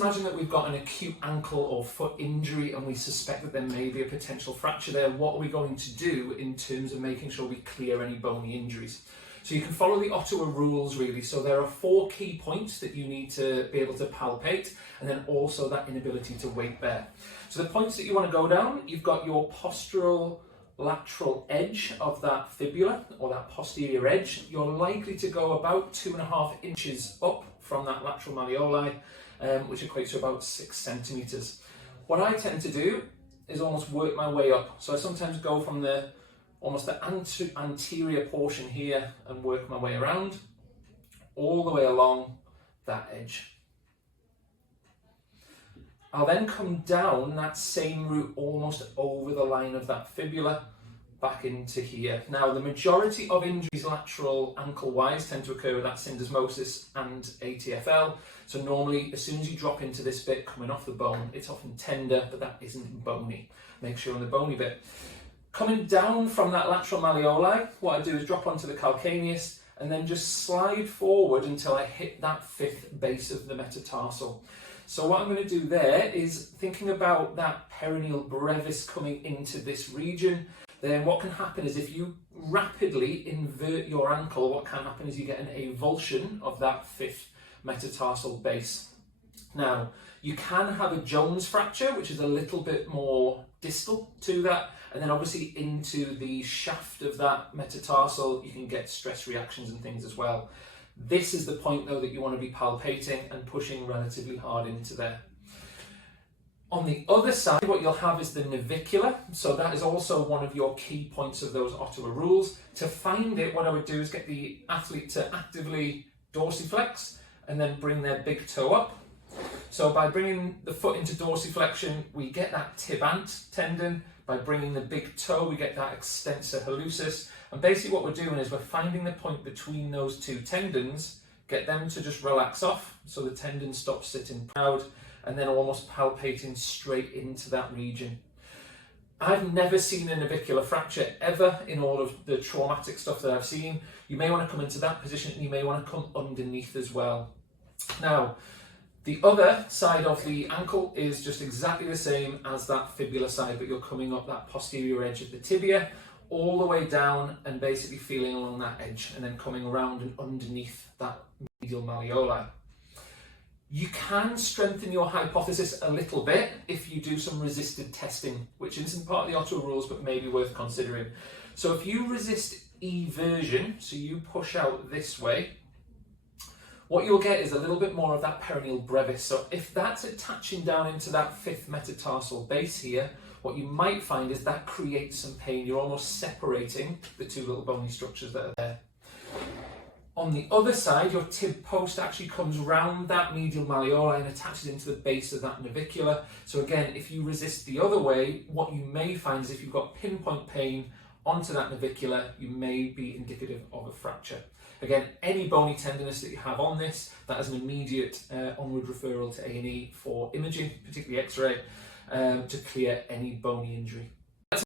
imagine that we've got an acute ankle or foot injury and we suspect that there may be a potential fracture there. What are we going to do in terms of making sure we clear any bony injuries? So you can follow the Ottawa Rules really. So there are 4 key points that you need to be able to palpate, and then also that inability to weight bear. So the points that you want to go down, you've got your postural lateral edge of that fibula, or that posterior edge. You're likely to go about 2.5 inches up from that lateral malleoli, which equates to about 6 centimeters. What I tend to do is almost work my way up. So I sometimes go from almost the anterior portion here and work my way around all the way along that edge. I'll then come down that same route almost over the line of that fibula back into here. Now, the majority of injuries lateral ankle-wise tend to occur with that syndesmosis and ATFL. So normally, as soon as you drop into this bit coming off the bone, it's often tender, but that isn't bony. Make sure on the bony bit. Coming down from that lateral malleoli, what I do is drop onto the calcaneus and then just slide forward until I hit that 5th base of the metatarsal. So what I'm going to do there is thinking about that peroneal brevis coming into this region. Then what can happen is if you rapidly invert your ankle, what can happen is you get an avulsion of that 5th metatarsal base. Now, you can have a Jones fracture, which is a little bit more distal to that, and then obviously into the shaft of that metatarsal, you can get stress reactions and things as well. This is the point though that you want to be palpating and pushing relatively hard into there. On the other side, what you'll have is the navicular. So that is also one of your key points of those Ottawa Rules. To find it, what I would do is get the athlete to actively dorsiflex and then bring their big toe up. So by bringing the foot into dorsiflexion, we get that tibant tendon. By bringing the big toe, we get that extensor hallucis. And basically what we're doing is we're finding the point between those 2 tendons, get them to just relax off so the tendon stops sitting proud, and then almost palpating straight into that region. I've never seen a navicular fracture ever in all of the traumatic stuff that I've seen. You may want to come into that position and you may want to come underneath as well. Now, the other side of the ankle is just exactly the same as that fibula side, but you're coming up that posterior edge of the tibia, all the way down and basically feeling along that edge and then coming around and underneath that medial malleoli. You can strengthen your hypothesis a little bit if you do some resisted testing, which isn't part of the Ottawa Rules, but maybe worth considering. So if you resist eversion, so you push out this way, what you'll get is a little bit more of that peroneal brevis. So if that's attaching down into that 5th metatarsal base here, what you might find is that creates some pain. You're almost separating the 2 little bony structures that are there. On the other side, your tib post actually comes round that medial malleoli and attaches into the base of that navicular. So again, if you resist the other way, what you may find is if you've got pinpoint pain onto that navicular, you may be indicative of a fracture. Again, any bony tenderness that you have on this, that is an immediate onward referral to A&E for imaging, particularly X-ray, to clear any bony injury.